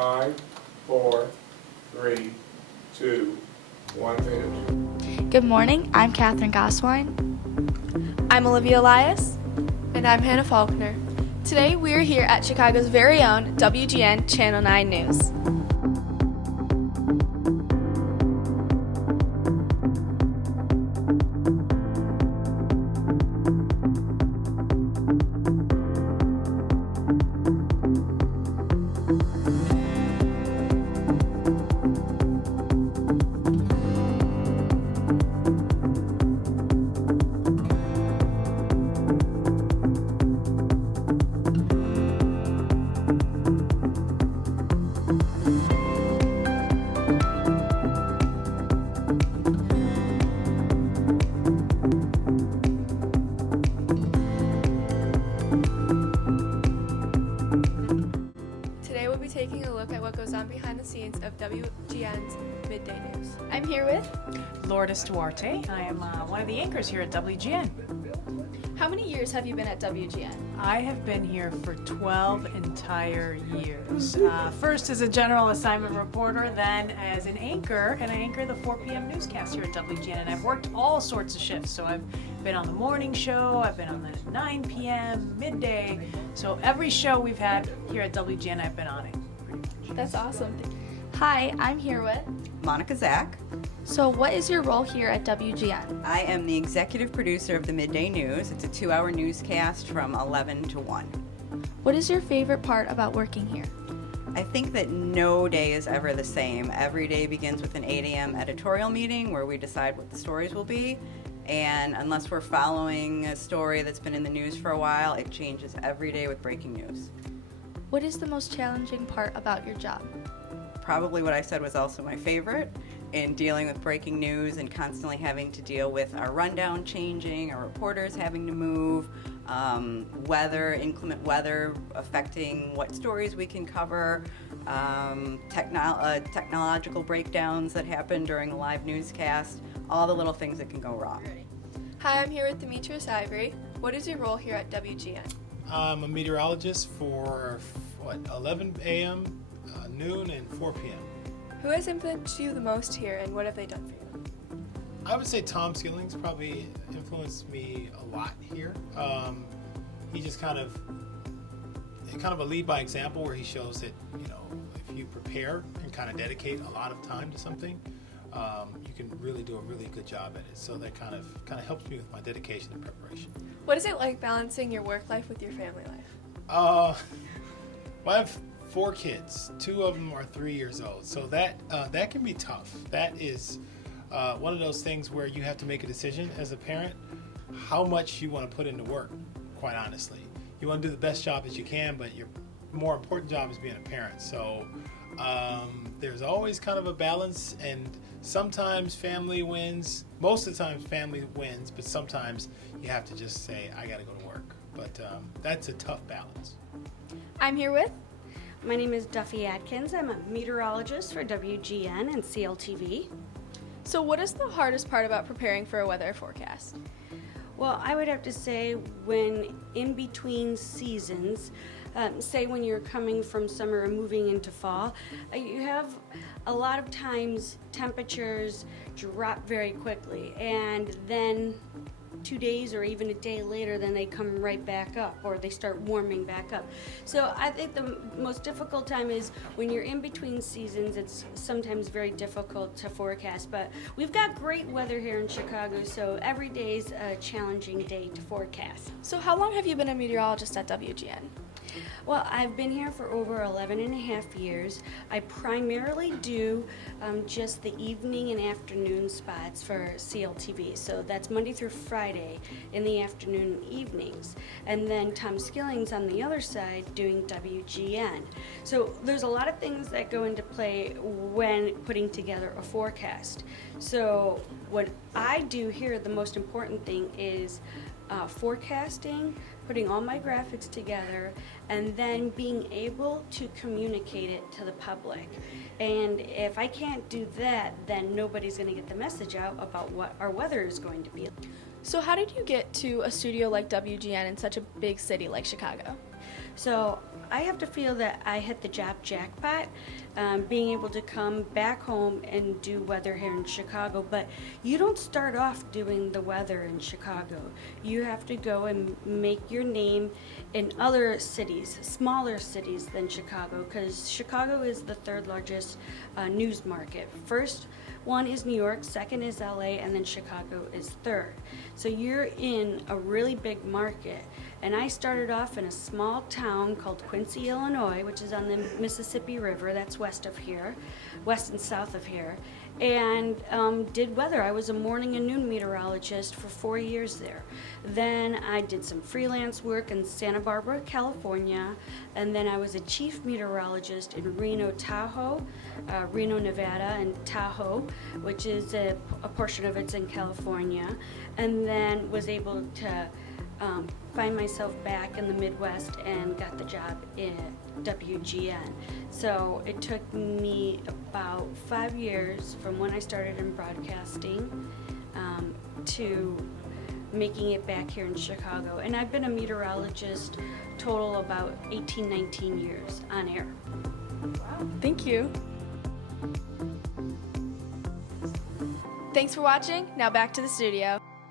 5, 4, 3, 2, 1 minute. Good morning, I'm Katherine Goswine. I'm Olivia Elias. And I'm Hannah Faulkner. Today we are here at Chicago's very own WGN Channel 9 News. Taking a look at what goes on behind the scenes of WGN's Midday News. I'm here with Lourdes Arte. I am one of the anchors here at WGN. How many years have you been at WGN? I have been here for 12 entire years. First as a general assignment reporter, then as an anchor, and I anchor the 4 p.m. newscast here at WGN, and I've worked all sorts of shifts. So I've been on the morning show, I've been on the 9 p.m., midday, so every show we've had here at WGN, I've been on it. That's awesome. Hi, I'm here with. Monika Zack. So what is your role here at WGN? I am the executive producer of the Midday News. It's a 2-hour newscast from 11 to 1. What is your favorite part about working here? I think that no day is ever the same. Every day begins with an 8 a.m. editorial meeting where we decide what the stories will be. And unless we're following a story that's been in the news for a while, it changes every day with breaking news. What is the most challenging part about your job? Probably what I said was also my favorite, in dealing with breaking news and constantly having to deal with our rundown changing, our reporters having to move, inclement weather affecting what stories we can cover, technological breakdowns that happen during the live newscast, all the little things that can go wrong. Hi, I'm here with Demetrius Ivory. What is your role here at WGN? I'm a meteorologist for 11 a.m., noon, and 4 p.m. Who has influenced you the most here, and what have they done for you? I would say Tom Skilling's probably influenced me a lot here. He just kind of a lead by example, where he shows that, you know, if you prepare and kind of dedicate a lot of time to something, you can really do a really good job at it. So that kind of helps me with my dedication and preparation. What is it like balancing your work life with your family life? Well, I have 4 kids. 2 of them are 3 years old, so that can be tough. That is one of those things where you have to make a decision as a parent how much you want to put into work. Quite honestly, you want to do the best job as you can, but your more important job is being a parent. So there's always kind of a balance, and sometimes family wins. Most of the time family wins, but sometimes you have to just say, I gotta go to work. But that's a tough balance. I'm here with. My name is Duffy Adkins. I'm a meteorologist for WGN and CLTV. So what is the hardest part about preparing for a weather forecast? Well, I would have to say when in between seasons, say when you're coming from summer and moving into fall, you have a lot of times temperatures drop very quickly, and then 2 days or even a day later, then they come right back up, or they start warming back up. So I think the most difficult time is when you're in between seasons. It's sometimes very difficult to forecast, but we've got great weather here in Chicago, so every day's a challenging day to forecast. So how long have you been a meteorologist at WGN? Well, I've been here for over 11 and a half years. I primarily do just the evening and afternoon spots for CLTV. So that's Monday through Friday in the afternoon and evenings. And then Tom Skilling's on the other side doing WGN. So there's a lot of things that go into play when putting together a forecast. So what I do here, the most important thing is forecasting, putting all my graphics together, and then being able to communicate it to the public. And if I can't do that, then nobody's going to get the message out about what our weather is going to be. So how did you get to a studio like WGN in such a big city like Chicago? So I have to feel that I hit the job jackpot, being able to come back home and do weather here in Chicago. But you don't start off doing the weather in Chicago. You have to go and make your name in other cities, smaller cities than Chicago, because Chicago is the third largest news market. First one is New York, second is LA, and then Chicago is third. So you're in a really big market. And I started off in a small town called Quincy, Illinois, which is on the Mississippi River. That's west of here, west and south of here, and did weather. I was a morning and noon meteorologist for 4 years there. Then I did some freelance work in Santa Barbara, California, and then I was a chief meteorologist in Reno, Tahoe, Reno, Nevada, and Tahoe, which is a portion of it's in California, and then was able to find myself back in the Midwest and got the job in WGN. So it took me about 5 years from when I started in broadcasting to making it back here in Chicago. And I've been a meteorologist total about 18, 19 years on air. Wow, thank you. Thanks for watching. Now back to the studio.